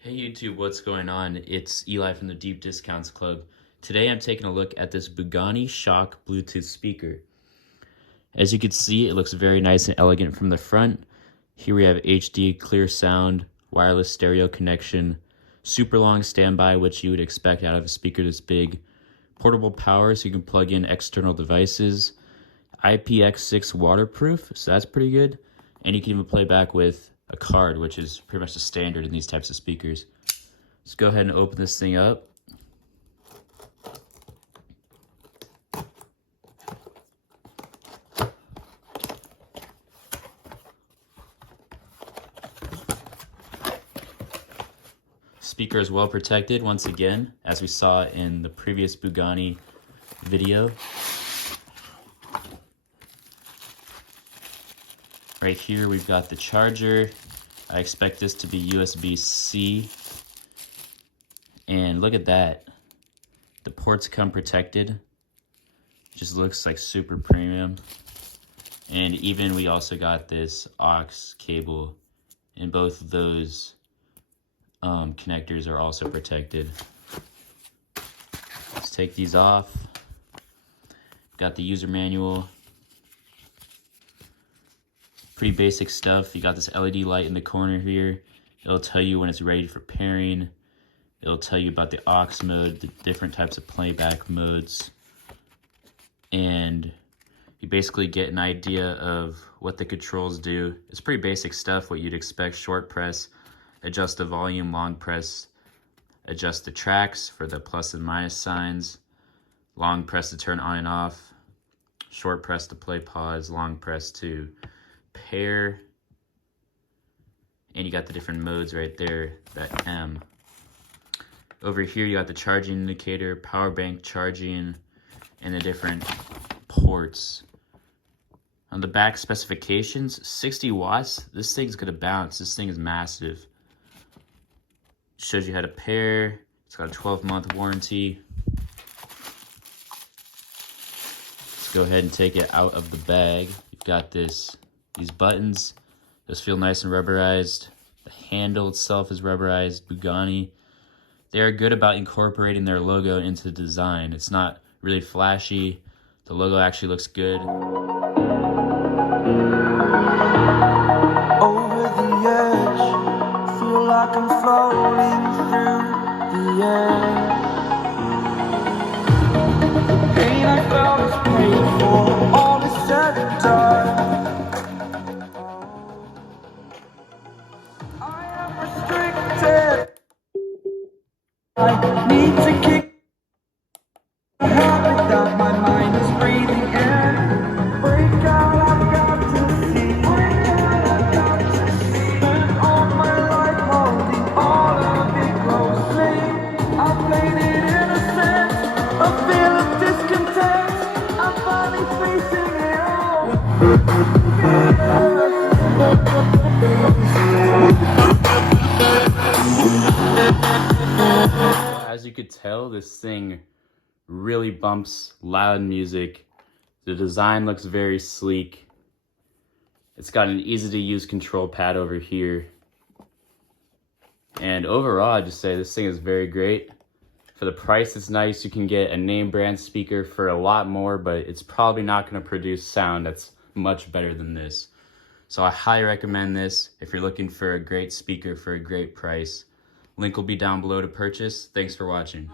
Hey YouTube, what's going on? It's Eli from the Deep Discounts Club. Today I'm taking a look at this Bugani Shock Bluetooth speaker. As you can see, it looks very nice and elegant from the front. Here we have HD clear sound, wireless stereo connection, super long standby, which you would expect out of a speaker this big, portable power so you can plug in external devices, IPX6 waterproof, so that's pretty good, and you can even play back with a card, which is pretty much the standard in these types of speakers. Let's go ahead and open this thing up. Speaker is well protected once again, as we saw in the previous Bugani video. Right here we've got the charger. I expect this to be USB-C. And look at that. The ports come protected. Just looks like super premium. And even we also got this aux cable, and both of those connectors are also protected. Let's take these off. Got the user manual. Pretty basic stuff. You got this LED light in the corner here. It'll tell you when it's ready for pairing. It'll tell you about the aux mode, the different types of playback modes. And you basically get an idea of what the controls do. It's pretty basic stuff, what you'd expect. Short press, adjust the volume. Long press, adjust the tracks for the plus and minus signs. Long press to turn on and off. Short press to play pause. Long press to pair. And you got the different modes right there, that M. Over here you got the charging indicator, power bank charging, and the different ports. On the back specifications, 60 watts. This thing's gonna bounce. This thing is massive. Shows you how to pair. It's got a 12-month warranty. Let's go ahead and take it out of the bag. You've got these buttons. Those feel nice and rubberized. The handle itself is rubberized. Bugani. They are good about incorporating their logo into the design. It's not really flashy. The logo actually looks good. Over the edge, feel like I'm floating through the air. The pain I felt is paid for, all is said and done. I am restricted. I need to kick a habit that my mind is breathing in. Break out, I've got to see. Spent all my life holding all of it closely. I played it innocent, a feel of discontent. I'm finally facing it all. As you could tell, this thing really bumps loud music. The design looks very sleek. It's got an easy to use control pad over here. And overall, I'd just say this thing is very great. For the price, it's nice. You can get a name brand speaker for a lot more, but it's probably not going to produce sound that's much better than this. So I highly recommend this if you're looking for a great speaker for a great price. Link will be down below to purchase. Thanks for watching.